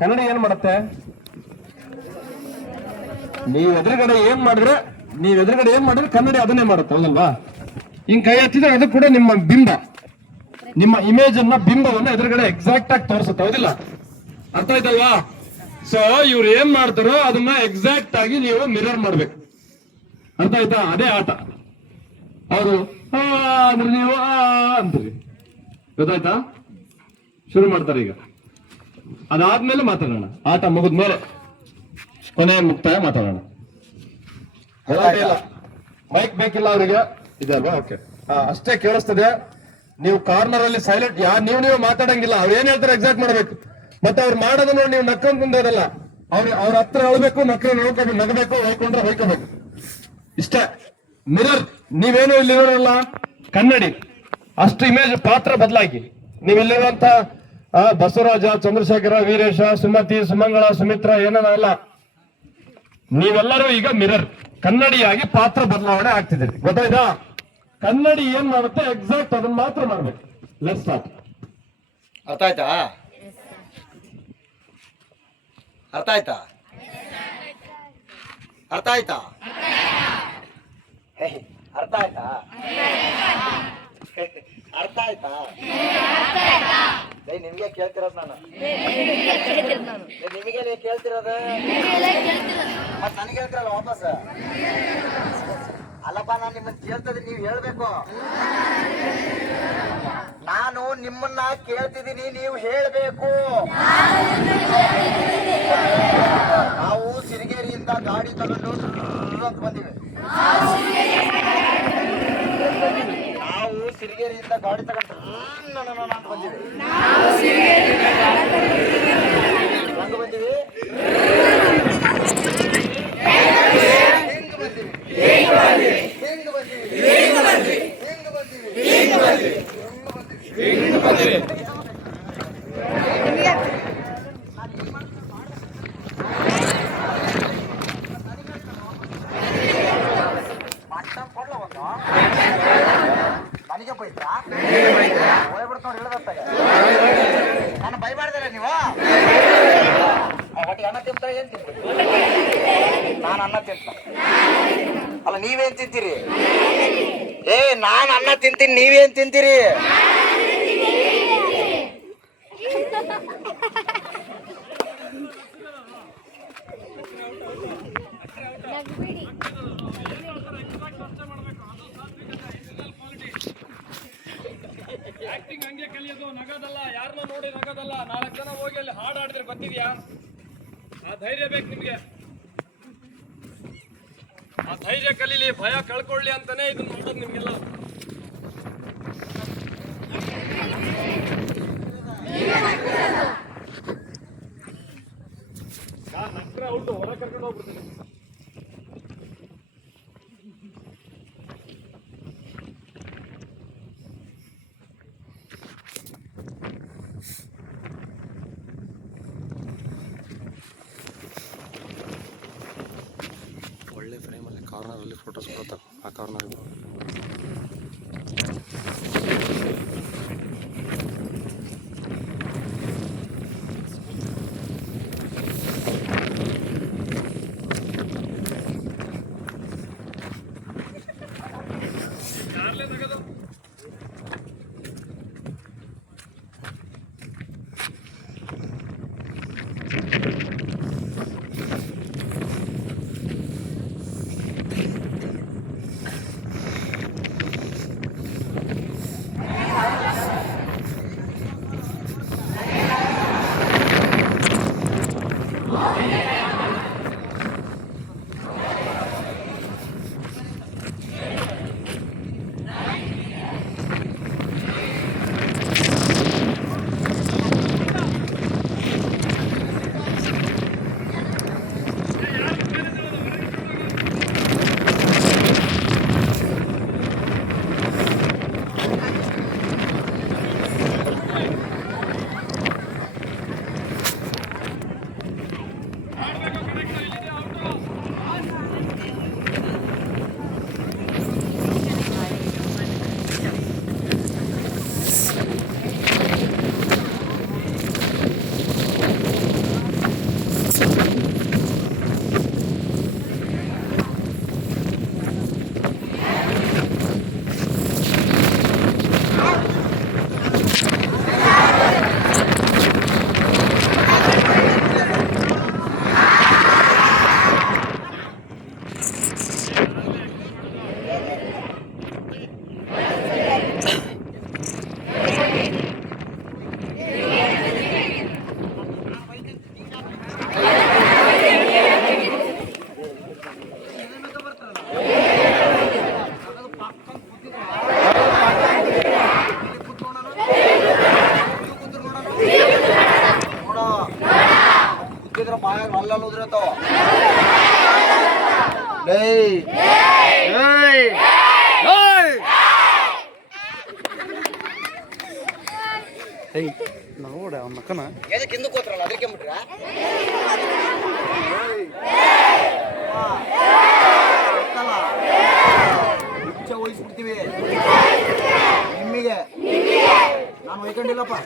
ಕನ್ನಡ ಏನ್ ಮಾಡುತ್ತೆ? ನೀವ್ ಎದುರುಗಡೆ ಏನ್ ಮಾಡಿದ್ರೆ ಕನ್ನಡಿ ಅದನ್ನೇ ಮಾಡುತ್ತೆ, ಹೌದಲ್ವಾ? ಹಿಂಗ್ ಕೈ ಹಚ್ಚಿದ್ರೆ ಅದು ಕೂಡ ನಿಮ್ಮ ಬಿಂಬ, ನಿಮ್ಮ ಇಮೇಜ್ ಅನ್ನ, ಬಿಂಬವನ್ನ ಎದುರುಗಡೆ ಎಕ್ಸಾಕ್ಟ್ ಆಗಿ ತೋರಿಸುತ್ತೆ, ಹೌದಿಲ್ಲ? ಅರ್ಥ ಆಯ್ತಲ್ವಾ? ಸೊ ಇವ್ರು ಏನ್ ಮಾಡ್ತಾರೋ ಅದನ್ನ ಎಕ್ಸಾಕ್ಟ್ ಆಗಿ ನೀವು ಮಿರರ್ ಮಾಡ್ಬೇಕು. ಅರ್ಥ ಆಯ್ತಾ? ಅದೇ ಆಟ. ಅವರು ಅಂದ್ರೆ ನೀವು ಅಂತೀರಿ, ಗೊತ್ತಾಯ್ತಾ? ಶುರು ಮಾಡ್ತಾರೆ ಈಗ. ಅದಾದ್ಮೇಲೆ ಮಾತಾಡೋಣ, ಆಟ ಮುಗಿದ್ಮೇಲೆ ಕೊನೆ ಮುಕ್ತಾಯ ಮಾತಾಡೋಣ. ಮೈಕ್ ಬೇಕಿಲ್ಲ ಅವರಿಗೆ, ಇದಲ್ವಾ? ಓಕೆ, ಅಷ್ಟೇ ಕೇಳಿಸ್ತದೆ. ನೀವು ಕಾರ್ನರ್ ಅಲ್ಲಿ ಸೈಲೆಂಟ್, ನೀವು ಮಾತಾಡಂಗಿಲ್ಲ. ಅವ್ರು ಏನ್ ಹೇಳ್ತಾರೆ ಎಕ್ಸಾಕ್ಟ್ ಮಾಡ್ಬೇಕು. ಮತ್ತೆ ಅವ್ರು ಮಾಡೋದು ನೋಡಿ ನೀವು ನಕ್ಕೊಂಡ್ ಕುಂದೋದಲ್ಲ. ಅವ್ರ ಹತ್ರ ಅಳ್ಬೇಕು, ನಗಬೇಕು, ಹೊಯ್ಕೊಂಡ್ರೆ ಹೊಯ್ಕೋಬೇಕು. ಇಷ್ಟೇ ಮಿರರ್. ನೀವೇನು ಇಲ್ಲಿರೋರಲ್ಲ, ಕನ್ನಡಿ. ಅಷ್ಟು ಇಮೇಜ್ ಪಾತ್ರ ಬದಲಾಗಿ ನೀವಿಲ್ಲಿರುವಂತ ಬಸವರಾಜ, ಚಂದ್ರಶೇಖರ, ವೀರೇಶ, ಸುಮತಿ, ಸುಮಂಗಳ, ಸುಮಿತ್ರ ಏನಲ್ಲ, ನೀವೆಲ್ಲರೂ ಈಗ ಮಿರರ್, ಕನ್ನಡಿಯಾಗಿ ಪಾತ್ರ ಬದಲಾವಣೆ ಆಗ್ತಿದ್ದೀರಿ. ಗೊತ್ತಾಯ್ತಾ? ಕನ್ನಡಿ ಏನ್ ಮಾಡುತ್ತೆ ಎಕ್ಸಾಕ್ಟ್ ಅದನ್ನ ಮಾತ್ರ ಮಾಡ್ಬೇಕು. Let's start. ಅರ್ಥ ಆಯ್ತಾ? ಅರ್ಥ ಆಯ್ತಾ? ಅರ್ಥ ಆಯ್ತಾ? ಅರ್ಥ ಆಯ್ತಾ? ಅರ್ಥ ಆಯ್ತಾ? ನಿಮ್ಗೆ ಕೇಳ್ತಿರೋದು ನಾನು, ನಿಮಗೆ ಕೇಳ್ತಿರೋದು ಮತ್ ನನಗೆ ಹೇಳ್ತಿರಲ್ಲ ವಾಪಸ್. ಅಲ್ಲಪ್ಪ, ನಾನು ನಿಮ್ಮನ್ನ ಕೇಳ್ತಿದ್ರೆ ನೀವು ಹೇಳ್ಬೇಕು. ನಾನು ನಿಮ್ಮನ್ನ ಕೇಳ್ತಿದ್ದೀನಿ, ನೀವು ಹೇಳ್ಬೇಕು. ನಾವು ಸಿರಿಗೇರಿಯಿಂದ ಗಾಡಿ ತಗೊಂಡು ಬಂದಿವಿ. ನಾವು ಸಿರಿಗೇರಿಯಿಂದ ಗಾಡಿ ತಗೊಂಡು ಬಂದಿವಿ. ಹಂಗ ಬಂದಿವಿ, ನನಗೆ ಬೈತಾ ಹೋಗ್ಬಿಡ್ತ ನೋಡಿ ಹೇಳದತ್ತಾಗ. ನಾನು ಬೈಬಾರ್ದಲ್ಲ ನೀವು. ಒಟ್ಟಿಗೆ ಅನ್ನ ತಿಂತಾರೆ, ಏನ್ ತಿಂತೀರಿ? ನಾನು ಅನ್ನ ತಿಂತ ಅಲ್ಲ, ನೀವೇನ್ ತಿಂತೀರಿ? ನಾನು ಅನ್ನ ತಿಂತೀನಿ, ನೀವೇನ್ ತಿಂತೀರಿ? ಆಕ್ಟಿಂಗ್ ಹಂಗೆ ಕಲಿಯೋದು, ನಗದಲ್ಲ. ಯಾರನ್ನ ನೋಡಿ ನಗದಲ್ಲ. 4 ಜನ ಹೋಗಿ ಅಲ್ಲಿ ಹಾಡು ಆಡಿದ್ರೆ ಗೊತ್ತಿದ್ಯಾ? ಆ ಧೈರ್ಯ ಬೇಕು ನಿಮ್ಗೆ. ಆ ಧೈರ್ಯ ಕಲೀಲಿ, ಭಯ ಕಳ್ಕೊಳ್ಳಿ ಅಂತಾನೆ ಇದನ್ನ ಮಾಡೋದು ನಿಮ್ಗೆಲ್ಲ. ನಕ್ರ ಔಟು, ಹೊರ ಕರ್ಕೊಂಡು ಹೋಗ್ಬಿಡ್ತೀನಿ. ಒಳ್ಳೆ ಫ್ರೇಮಲ್ಲಿ ಕಾರ್ನರಲ್ಲಿ ಫೋಟೋಸ್ ಕೊಡ್ತಾರೆ. ಆ ಕಾರ್ನರ್ ಹೇಳಿದ್ರೆ ಬಾಯಾಗ ಅಲ್ಲಲ್ಲಿ ಉದ್ರತಾವ. ನೋಡ ಅವ್ನ ಮಕ್ಕನ ಎದಕ್ಕೆ ಹಿಂದಕ್ಕೆ ಹೋತ್ರಲ್ಲ ಅದಕ್ಕೆ ಬಿಟ್ರ ಇಚ್ಛೆ ವಹಿಸ್ಬಿಡ್ತೀವಿ ನಿಮ್ಮಿಗೆ. ನಾನು ಒಯ್ಕೊಂಡಿಲ್ಲಪ್ಪ,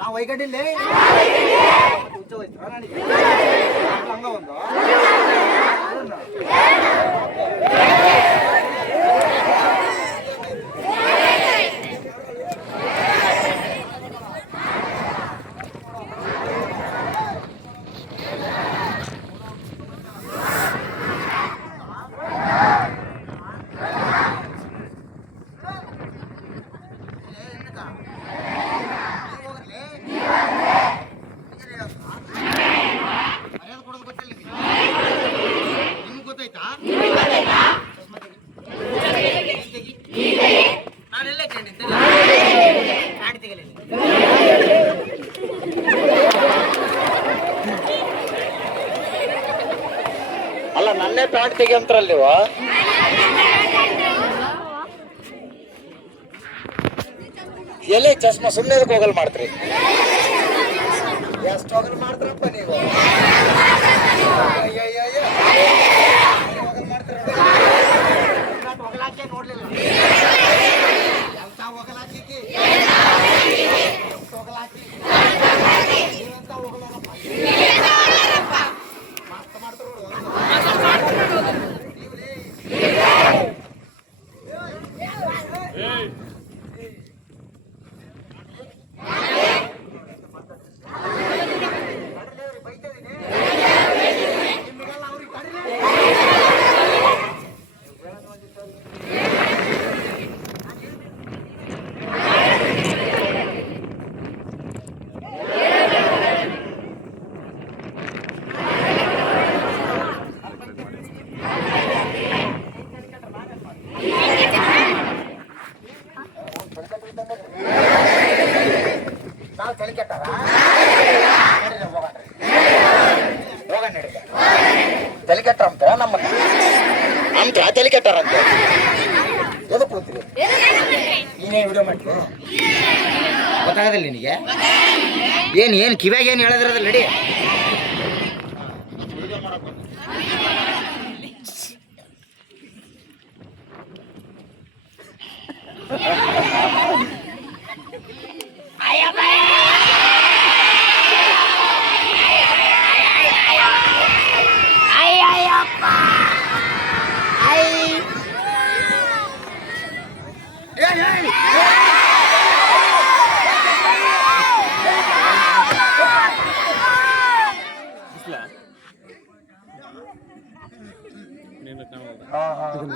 ನಾವು ಒಯ್ಕೊಂಡಿಲ್ಲ. ಇಚ್ಛೆ ವಹಿಸ್ತಾರ ನನಗೆ ಹಂಗ ಒಂದು ಅಲ್ಲ ನನ್ನೇ ಪ್ಯಾಂಟ್ ತೆಗಿಯಂತ್ರಲ್ಲ ನೀವು. ಎಲ್ಲಿ ಚಸ್ಮಾ ಸುಮ್ಮನೆ ಹೋಗಲ್ ಮಾಡ್ತೀರಿ? ಎಷ್ಟು ಹೋಗಲ್ ಮಾಡ್ತಾರಪ್ಪ ನೀವು? ಹೋಗಲಾಕೆ ನೋಡ್ಲಿಲ್ಲ ಎಂತ ಹೋಗಲಾಕಿ ಹೋಗಲಾಕಿ ನೀವಂತ ಹೋಗಲಾರಪ್ಪ ಮಸ್ತ್ ಮಾಡ್ತಾರ. ನಾವು ತಲೆ ಕೆಟ್ಟಾರ ಹೋಗ ನಡಿ ತಲೆ ಕೆಟ್ಟಾರಂತ ನಮ್ಮ ತಲೆ ಕೆಟ್ಟಾರಂತ ಎದಕ್ಕೆ ಕೂತೀರಿ? ನೀನೇ ವಿಡಿಯೋ ಮಾಡ್ತೀವಿ ಗೊತ್ತಾಗದಿಲ್ಲ ನಿನಗೆ? ಏನು ಕಿವ್ಯಾಗ ಏನು ಹೇಳಿದ್ರದಲ್ಲ ನಡಿ.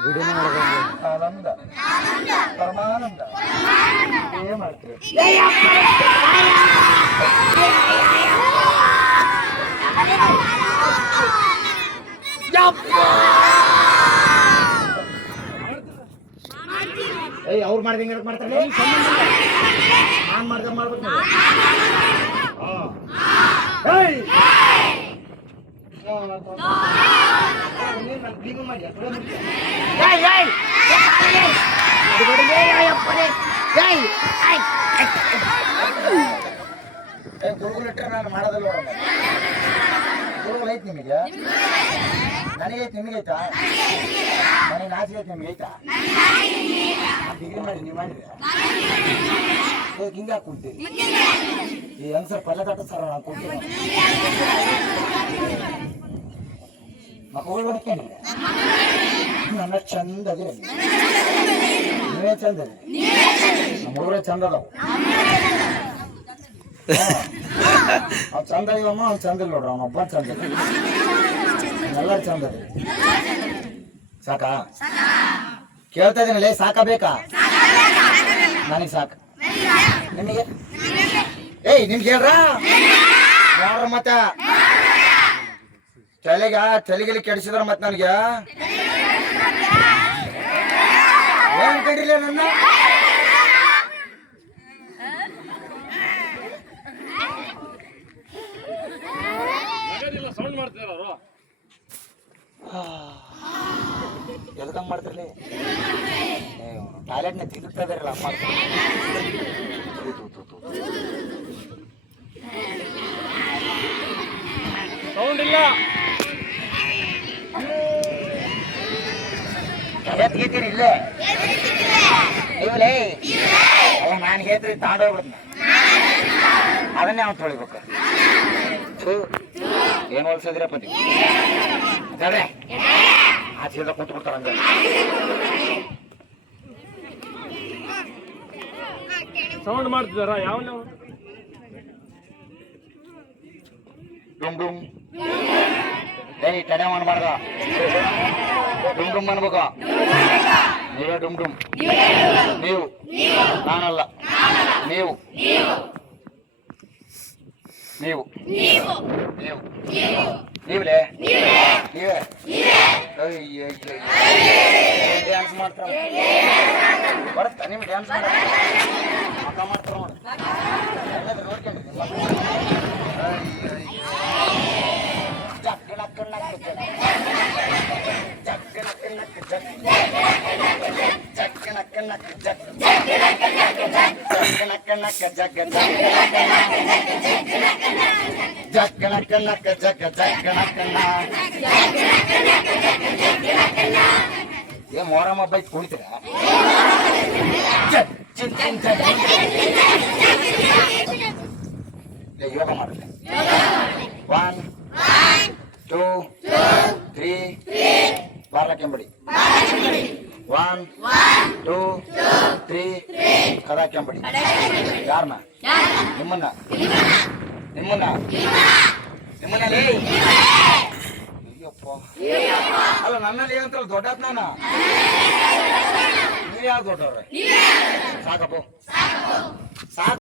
ವಿಡಿಯೋ ಮಾಡಕ್ ಆನಂದ ಪರಮಾನಂದ ಏನ್ ಮಾಡ್ತೀರಿ? ಏಯ್ ಅವ್ರು ಮಾಡ್ದಂಗೆ ಮಾಡ್ತಾರೆ, ನಾನು ಮಾಡ್ದಂಗೆ ಮಾಡ್ಬೇಕು. ಗುರುಗಳು ಇಟ್ಟರೆ ನಾನು ಮಾಡೋದಲ್ಲ. ಗುರುಗಳು ಐತಿ ನಿಮಗೆ, ನನಗೈತಿ, ನಿಮಗೈತಾ? ನನಗೆ ನಾಚಿಕೆ ಐತಿ, ನಿಮ್ಗೆ ಐತಾ? ಡಿಗ್ರಿ ಮಾಡಿ ನೀವು ಮಾಡಿದ್ರೆ ಹಿಂಗೆ ಹಾಕ್ಕೊಡ್ತೀವಿ. ಈ ಹೆಂಗಸರ್ ಪಲ್ಲೆ ತಟ್ಟ ಸರ್ ನಾನು ಕೊಡ್ತೀನಿ. ಮಕ್ಕಳು ಹೊಡ್ಕೊಂಡಿಲ್ಲ, ನನ್ನ ಚಂದ ಅದೇ, ನೀವೇ ಚಂದ ಅದೇ, ನಮ್ಮ ಹುಡುಗರೇ ಚಂದ ಅದಾವ. ಅವ್ನು ಚಂದ ಇವಮ್ಮ, ಅವ್ನು ಚಂದ ಇಲ್ಲ ನೋಡ್ರಿ, ಅವನೊಬ್ಬ ಚಂದ, ಎಲ್ಲರೂ ಚಂದ ಅದೇ. ಸಾಕಾ? ಕೇಳ್ತಾ ಇದೀನಲ್ಲ, ಸಾಕ ಬೇಕಾ? ನನಗೆ ಸಾಕು, ನಿಮಗೆ? ಏಯ್ ನಿಮ್ಗೆ ಹೇಳ್ರ ನೋಡ್ರ ಮತ್ತೆ ತಲೆಗೆಲಿ ಕೆಡಿಸಿದ್ರ ಮತ್ತೆ ನನಗೆ ಏನ್ ಕಡಿಲ್ಲ ನನ್ನ. ಎದಕ್ಕಂಗ್ ಮಾಡ್ತಿರ್ಲಿ ಟಾಯ್ಲೆಟ್ನ ತಿರುಗ್ತಾ ಇದಾರಲ್ಲ ಅಮ್ಮ ಸೌಂಡ್ ಇಲ್ಲ. ಎತ್ಗಿತ್ತೀರಿ ಇಲ್ಲೇ ನೀವಲೇ ಅಲ್ಲ ನಾನು ಹೇಳ್ತೀರಿ ತಾಂಡೋಗ್ಬಿಡ್ತೀನಿ ಅದನ್ನೇ ಅವ್ನು ತೊಳಿಬೇಕು ಏನು ಹೊಲ್ಸದ್ರಪ್ಪ ನೀವು ಹೇಳ್ರೆ ಆ ಚೀಲದ ಕುಂತು ಬಿಡ್ತಾರ ಹಂಗ ಸೌಂಡ್ ಮಾಡ್ತಿದಾರ ಯಾವ ಡುಮ್ ಡುಮ್ ಏಯ್ ತಡೆ ಮಾಡಬಾರ್ದ ಡುಮ್ ಡುಮ್ ಅನ್ಬೇಕು ನೀವೇ ಡುಮ್ ಡುಮ್ ನೀವು ನಾನಲ್ಲ ನೀವು ನೀವು ನೀವು ನೀವಲೇ ನೀವೇ ಡ್ಯಾನ್ಸ್ ಮಾಡ್ತಾರ ಬರುತ್ತಾ ನಿಮ್ಗೆ ಡ್ಯಾನ್ಸ್ ಮಕ್ಕ ಮಾಡ್ತಾರ ನೋಡಿ ನೋಡ್ಕೊಂಡ್ರಿ ಏ ಮೊಹರಂ ಹಬ್ಬ ಇತ್ತು ಕುಳಿತೀರ ಯೋಗ ಮಾಡುತ್ತೆ 1 2 3 ಬಾರ ಕೆಂಬಡಿ 1 2 3 ಕದಾ ಕೆಂಬಡಿ ಯಾರನ್ನ ನಿಮ್ಮನ್ನ ನಿಮ್ಮನ್ನ ನಿಮ್ಮನ್ನಲ್ಲಿ ಅಯ್ಯಪ್ಪ ಅಲ್ಲ ನನ್ನಲ್ಲಿ ಏನಂತಲ್ಲ ದೊಡ್ಡತ್ ನಾನು ನೀವ್ ಯಾವ ದೊಡ್ಡವ್ರೆ ಸಾಕಪ್ಪ ಸಾಕು